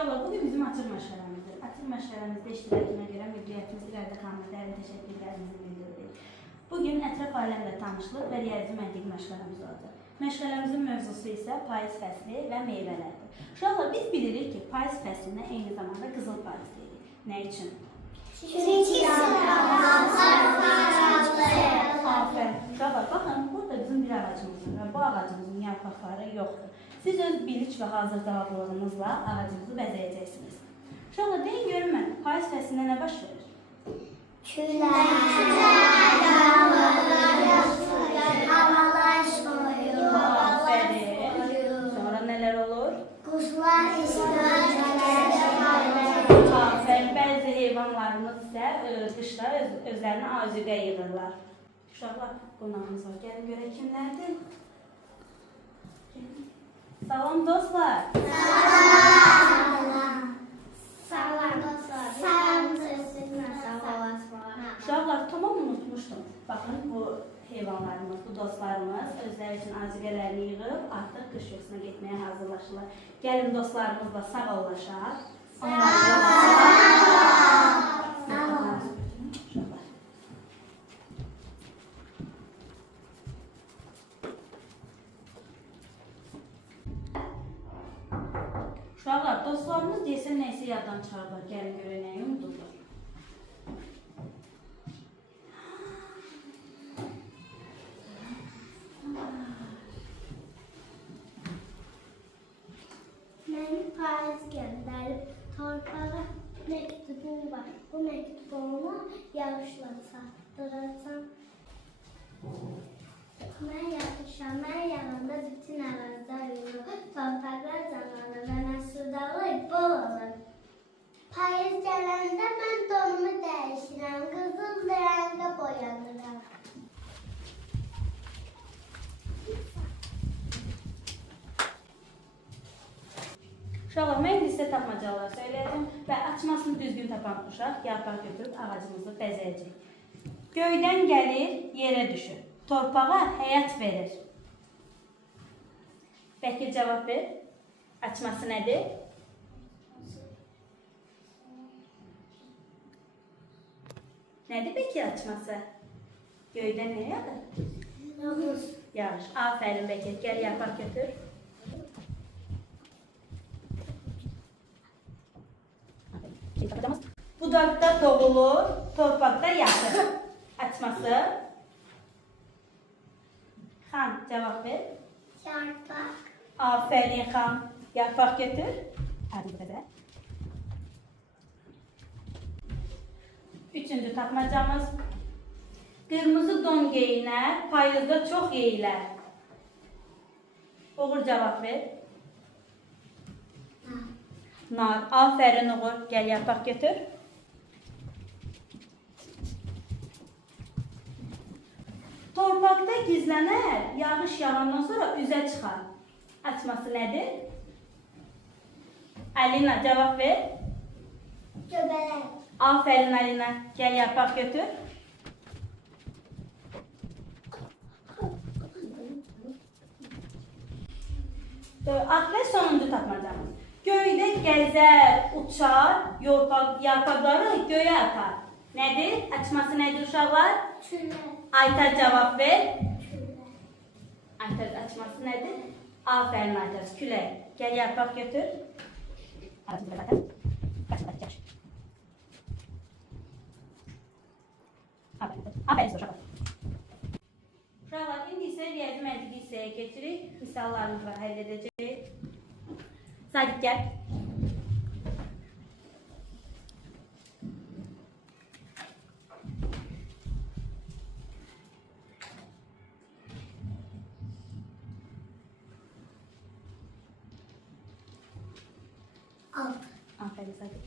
Uşaqlar, bugün bizim açıq məşğələmizdir. Açıq məşğələmizdə iştirakına görə müdiriyyətimiz İrədə xanımə dərin təşəkkürlərimizi bildirdik. Bugün ətraf aləmlə tanışlıq və riyazi məntiq məşğələmiz olacaq. Məşğələmizin mövzusu isə payız fəsli və meyvələrdir. Uşaqlar, biz bilirik ki, payız fəslinə eyni zamanda qızıl payız deyirik. Nə üçün? Çünki Aferin. Uşaqlar, baxın, burada bizim bir ağacımız var və bu ağacımızın yarpaqları yoxdur. Siz öz bilic və hazır cavablarınızla ağacınızı bəzəyəcəksiniz. Uşaqlar, deyin görün mən, payız fəslində nə baş verir? Külək, havalar soyuyor. Aferin. Sonra nələr olur? Quşlar Aferin. Bəzi heyvanlarımız isə qışda özlərini azuqə yığırlar. Uşaqlar, qonağımız var. Gəlin görək kimlərdir? Salam dostlar. Uşaqlar, tamam unutmuşdum. Baxın, bu heyvanlarımız, bu dostlarımız özləri üçün azuqələrini yığıb artıq qış yuxusuna getməyə hazırlaşırlar. Gəlin dostlarımızla sağollaşaq. Uşaqlar, dostlarımız deyəsə nəysə yaddan çıxarlar. Gəlin görək nəyi unudurlar. Mənim payız göndərib torpağa məktubum var. Bu məktubumu yağışla çatdıracam. Mən yağışam, mən yağanda bütün ərazilər yürür. Torpaqlar canlanır və məhsuldarlıq bol olur. Payız gələndə mən donumu dəyişirəm, qızıl rəngə boyanıram. Uşaqlar, mən sizə tapmacalar söyləyəcəm və açmasını düzgün tapan uşaq yarpaq götürüb ağacımızı bəzəyəcək. Göydən gəlir, yerə düşür. Torpağa həyat verir. Bəkir cavab ver. Açması nədir? Nədir Bəkir açması? Göydən nə yağır? Yağış. Yağış. Afərin Bəkir. Gəl yarpaq götür. Budaqda doğulur, torpaqda yatır. Açması. Xan, cavab ver. Yarpaq. Afərin Xan. Yarpaq götür. Hadi qədər. Üçüncü tapmacamız. Qırmızı don geyinər, payızda çox yeyilər. Uğur cavab ver. Nar. Afərin Uğur. Gəl yarpaq götür. Torpaqda gizlənər, yağış yağandan sonra üzə çıxar. Açması nədir? Alina cavab ver. Göbələk. Afərin Alina. Gəl yarpaq götür. Alt və sonuncu tapmacamız. Göydə gəzər, uçar, yarpaqları göyə atar. Nədir? Açması nədir uşaqlar? Külək. Aytar cavab ver. Külək. Aytar açması nədir? Afərin Aytar. Külək. Gəl yarpaq götür. Afərin uşaqlar. Uşaqlar, indi isə riyazi məntiqi hissəyə keçirik. Misallarımızla həll edəcəyik. Sadiq gəl. Al. Afərin Sadiq.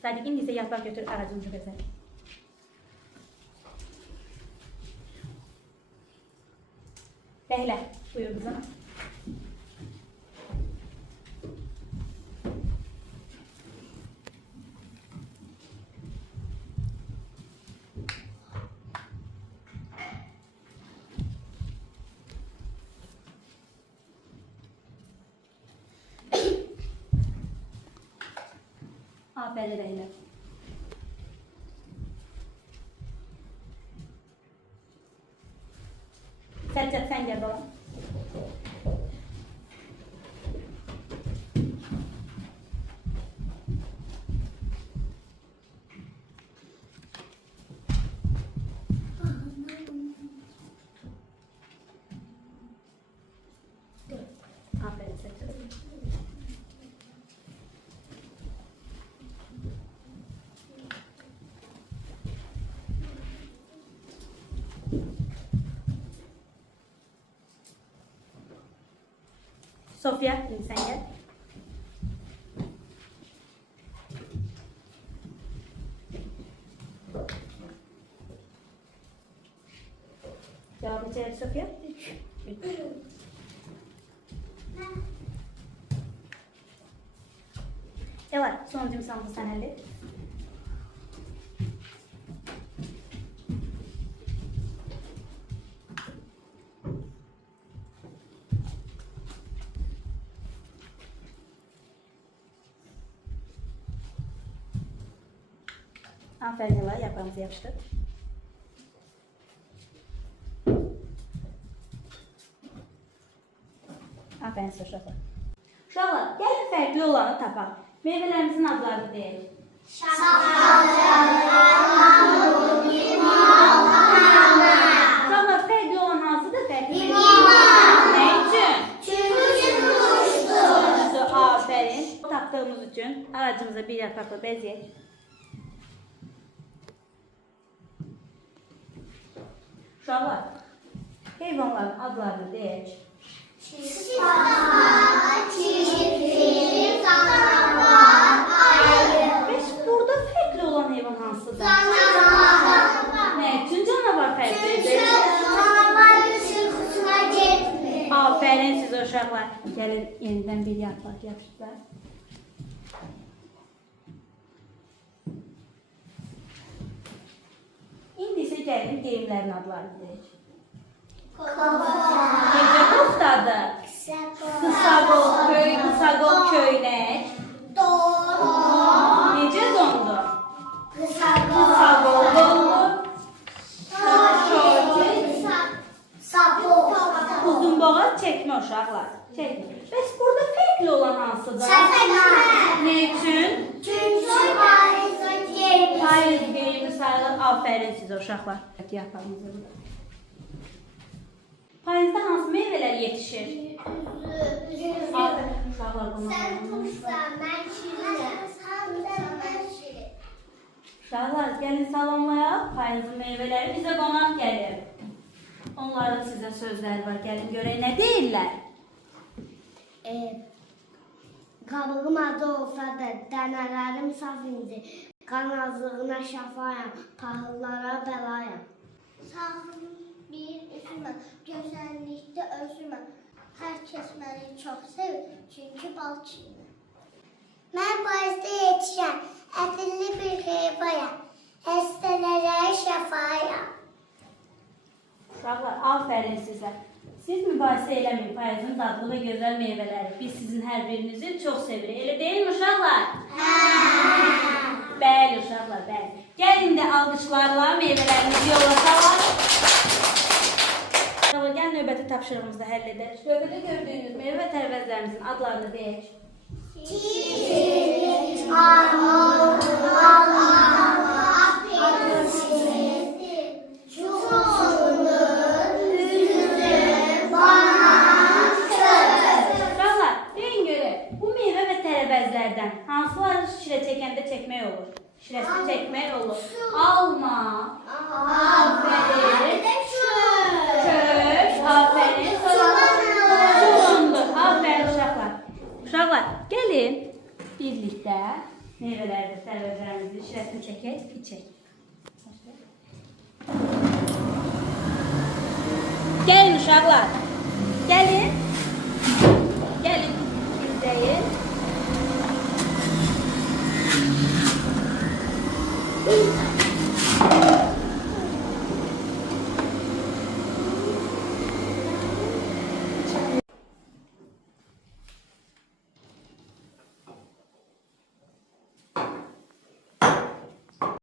Sadiq, indi isə yarpaq götür, ağacımızı bəzək. Leyla, buyur kızım. Aferin Reyna. Səccad, sən gəl balam. Aferin Səccad. Sofya, indi sən gəl. Cavab necə Sofya? 3. Evet, sonuncu misalımızı sen elde et. Aferin Ela, yaprağımızı yapıştır. Aferin size uşaqlar. Uşaqlar, gəlin fərqli olanı tapaq. Meyvələrimizin adlarını deyək. Uşaqlar, fərqli olan hansıdır? Fərqli. Nə üçün? Çünki turşudur. Aferin. Tapdığımız üçün aracımıza bir yaprakla bezəyək. Uşaqlar, heyvanların adlarını deyək. Bəs burada fərqli olan heyvan hansıdır? Nə üçün canavar fərqlidir? Aferin siz uşaqlar. Gəlin yenidən bir yarpaq yapışdılar. İndi isə gəlin geyimlərin adlarını deyək. Necə qoftadır? Qısa qol köynək. Necə dondur? Qısa qol dondur. Uzun boğaz çəkmə uşaqlar. Çəkmə. Bəs burada fərqli olan hansıdır? Nə üçün? Payız geyimi sayılır. Aferin sizə uşaqlar. Yapağımızı burada. Payızda hansı meyvələr yetişir? Aferin uşaqlar bunu. Uşaqlar gəlin salamlayaq. Payızın meyvələri bizə qonaq gəlir. Onların sizə sözləri var. Gəlin görək nə deyirlər? Qabığım adı olsa da dənələrim saf indi. Qanazlığına şafayam, pahalılara bəlayam. Sağlığım bir üzümə, gözəllikdə özümə. Hər kəs məni çox sevir, çünki bal kimi. Mən payızda yetişəm, ətirli bir heyvayam. Həstələrə şəfayam. Uşaqlar, aferin sizə. Siz mübahisə eləməyin payızın dadlı və gözəl meyvələri. Biz sizin hər birinizi çox sevirik. Elə deyil mi uşaqlar? Bəli uşaqlar, bəli. Gəlin də alqışlarla meyvələrimizi yola salaq. Gəl növbəti tapşırığımızda həll edək. Növbədə gördüyünüz meyvə və tərəvəzlərimizin adlarını deyək. Çiçək, armud, hansıları şirə çəkəndə çəkmək olur? Şirəsi çəkmək olur. Alma. Aferin. Kök. Aferin. Çuğundur. Aferin uşaqlar. Uşaqlar, gəlin birlikdə meyvələri, tərəvəzlərimizin şirəsini çəkək, içək. Gəlin uşaqlar. Gəlin.